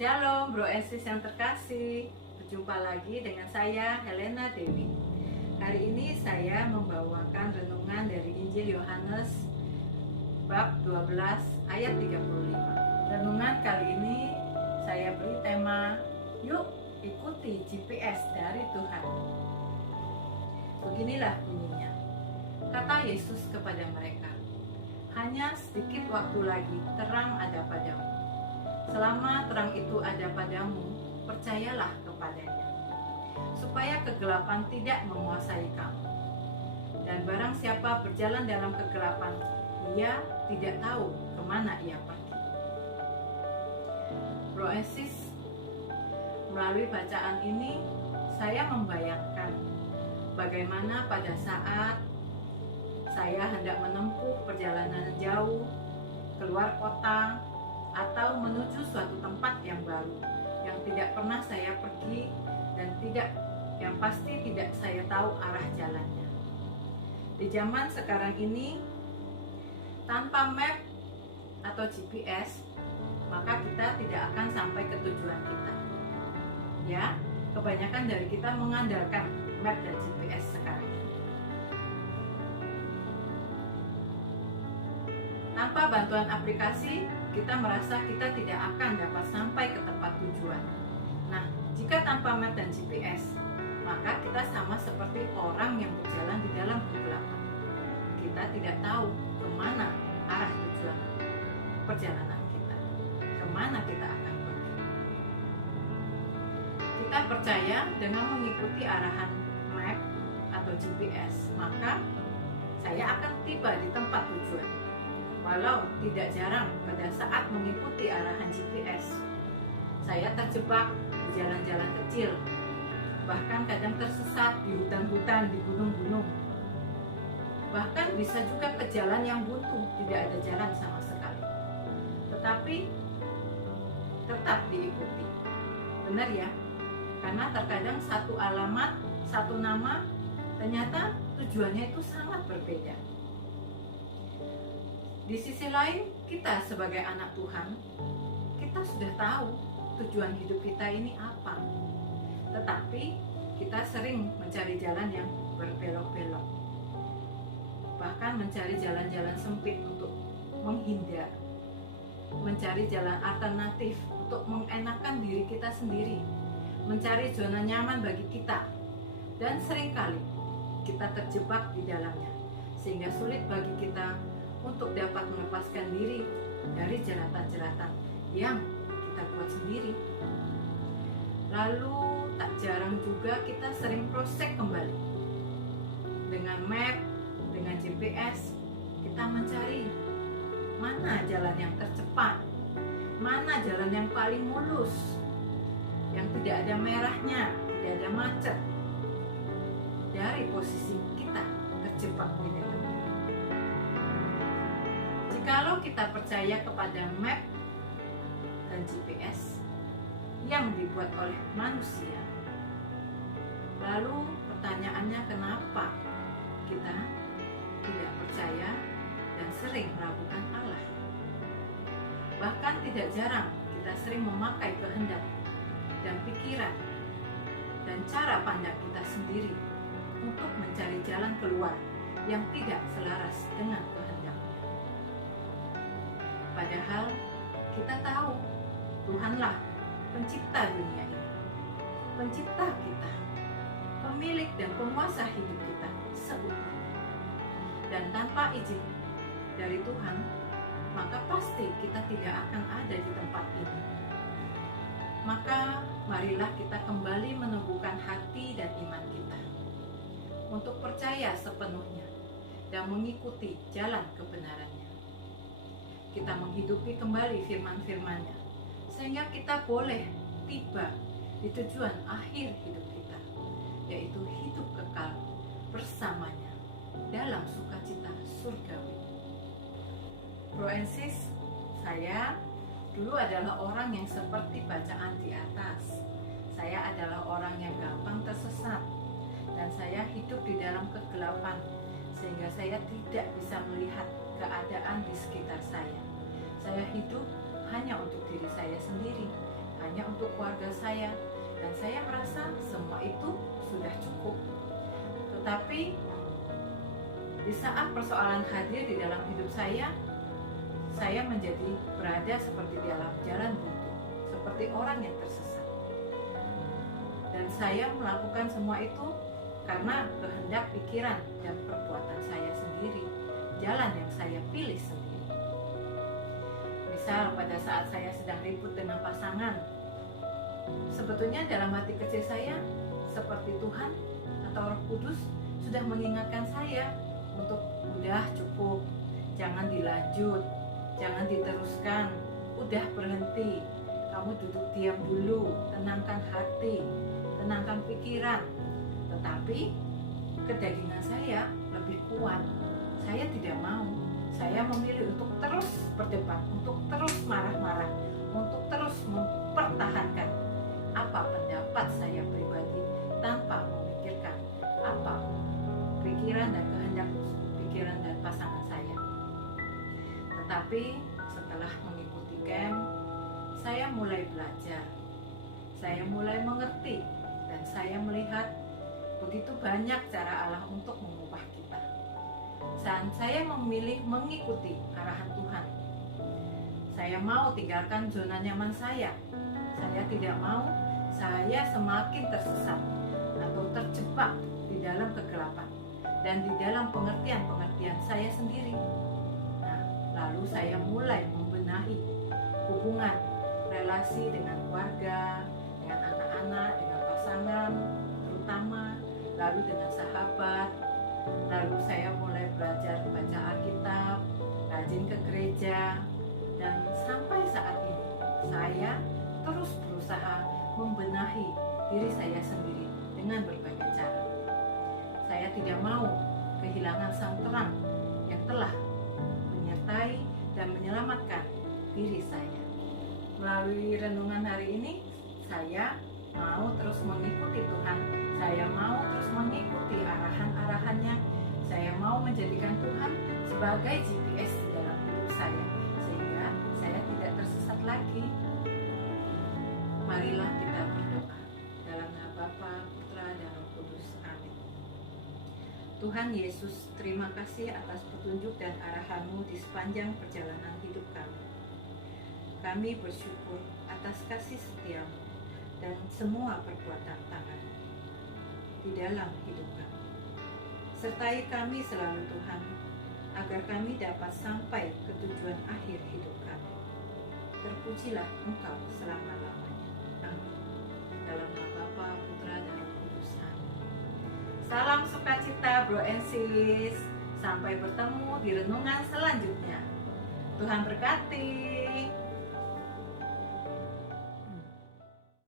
Shalom Bro Esis yang terkasih. Berjumpa lagi dengan saya Helena Dewi. Hari ini saya membawakan renungan dari Injil Yohanes bab 12 ayat 35. Renungan kali ini saya beri tema Yuk ikuti GPS dari Tuhan. Beginilah bunyinya. Kata Yesus kepada mereka, hanya sedikit waktu lagi terang ada padamu. Selama terang itu ada padamu, percayalah kepadanya, supaya kegelapan tidak menguasai kamu. Dan barang siapa berjalan dalam kegelapan, ia tidak tahu kemana ia pergi. Bro Esis, melalui bacaan ini, saya membayangkan bagaimana pada saat saya hendak menempuh perjalanan jauh, keluar kota, atau menuju suatu tempat yang baru yang tidak pernah saya pergi dan yang pasti tidak saya tahu arah jalannya. Di zaman sekarang ini, tanpa map atau GPS, maka kita tidak akan sampai ke tujuan kita. Ya, kebanyakan dari kita mengandalkan map dan GPS sekarang. Tanpa bantuan aplikasi, kita merasa kita tidak akan dapat sampai ke tempat tujuan. Nah, jika tanpa map dan GPS, maka kita sama seperti orang yang berjalan di dalam kegelapan. Kita tidak tahu kemana arah tujuan perjalanan kita, kemana kita akan pergi. Kita percaya dengan mengikuti arahan map atau GPS, maka saya akan tiba di tempat tujuan. Walau tidak jarang pada saat mengikuti arahan GPS, saya terjebak di jalan-jalan kecil, bahkan kadang tersesat di hutan-hutan, di gunung-gunung. Bahkan bisa juga ke jalan yang buntu, tidak ada jalan sama sekali. Tetapi tetap diikuti. Benar ya? Karena terkadang satu alamat, satu nama, ternyata tujuannya itu sangat berbeda. Di sisi lain, kita sebagai anak Tuhan, kita sudah tahu tujuan hidup kita ini apa. Tetapi kita sering mencari jalan yang berbelok-belok. Bahkan mencari jalan-jalan sempit untuk menghindar. Mencari jalan alternatif untuk mengenakan diri kita sendiri. Mencari zona nyaman bagi kita. Dan seringkali kita terjebak di dalamnya. Sehingga sulit bagi kita untuk dapat melepaskan diri dari jeratan-jeratan yang kita buat sendiri. Lalu tak jarang juga kita sering cross-check kembali. Dengan map, dengan GPS, kita mencari mana jalan yang tercepat, mana jalan yang paling mulus, yang tidak ada merahnya, tidak ada macet. Dari posisi kita terjebak di dalam. Kalau kita percaya kepada map dan GPS yang dibuat oleh manusia, lalu pertanyaannya kenapa kita tidak percaya dan sering meragukan Allah? Bahkan tidak jarang kita sering memakai kehendak dan pikiran dan cara pandang kita sendiri untuk mencari jalan keluar yang tidak selaras dengan kehendak. Padahal kita tahu Tuhanlah pencipta dunia ini, pencipta kita, pemilik dan penguasa hidup kita seutuhnya. Dan tanpa izin dari Tuhan, maka pasti kita tidak akan ada di tempat ini. Maka marilah kita kembali meneguhkan hati dan iman kita untuk percaya sepenuhnya dan mengikuti jalan kebenarannya. Kita menghidupi kembali firman-firman-Nya, sehingga kita boleh tiba di tujuan akhir hidup kita, yaitu hidup kekal bersamanya dalam sukacita surgawi. Bro and sis, saya dulu adalah orang yang seperti bacaan di atas. Saya adalah orang yang gampang tersesat, dan saya hidup di dalam kegelapan, sehingga saya tidak bisa melihat keadaan di sekitar saya. Saya hidup hanya untuk diri saya sendiri hanya untuk keluarga saya, dan saya merasa semua itu sudah cukup. Tetapi di saat persoalan hadir di dalam hidup saya menjadi berada seperti di dalam jalan buntu, seperti orang yang tersesat. Dan saya melakukan semua itu karena kehendak pikiran dan perbuatan saya sendiri, jalan yang saya pilih sendiri. Misal pada saat saya sedang ribut dengan pasangan, sebetulnya dalam hati kecil saya seperti Tuhan atau Roh Kudus sudah mengingatkan saya untuk udah cukup, jangan dilanjut, jangan diteruskan, udah berhenti, kamu duduk diam dulu, tenangkan hati, tenangkan pikiran. Tetapi kedagingan saya lebih kuat, saya tidak mau. Saya memilih untuk terus berdebat, untuk terus marah-marah, untuk terus mempertahankan apa pendapat saya pribadi tanpa memikirkan apa pikiran dan kehendak pikiran dan pasangan saya. Tetapi setelah mengikuti camp, saya mulai belajar, saya mulai mengerti, dan saya melihat begitu banyak cara Allah untuk mengubah kita. Saat saya memilih mengikuti arahan Tuhan, saya mau tinggalkan zona nyaman saya. Saya tidak mau saya semakin tersesat atau terjebak di dalam kegelapan dan di dalam pengertian-pengertian saya sendiri. Nah, lalu saya mulai membenahi hubungan, relasi dengan keluarga, dengan anak-anak, dengan pasangan terutama, lalu dengan sahabat. Lalu saya mulai belajar baca Alkitab, rajin ke gereja, dan sampai saat ini saya terus berusaha membenahi diri saya sendiri dengan berbagai cara. Saya tidak mau kehilangan sang terang yang telah menyertai dan menyelamatkan diri saya. Melalui renungan hari ini, saya mau terus mengikuti Tuhan. Saya mau terus mengikuti arahan-arahannya. Saya mau menjadikan Tuhan sebagai GPS di dalam hidup saya, sehingga saya tidak tersesat lagi. Marilah kita berdoa. Dalam nama Bapa, Putra, dan Roh Kudus. Amin. Tuhan Yesus, terima kasih atas petunjuk dan arahan-Mu di sepanjang perjalanan hidup kami. Kami bersyukur atas kasih setia-Mu dan semua perbuatan tangan di dalam hidup kami. Sertai kami selalu Tuhan, agar kami dapat sampai ke tujuan akhir hidup kami. Terpujilah Engkau selama-lamanya. Amin. Dalam nama Bapa, Putra, dan Roh Kudus. Amin. Salam sukacita bro and sis. Sampai bertemu di renungan selanjutnya. Tuhan berkati.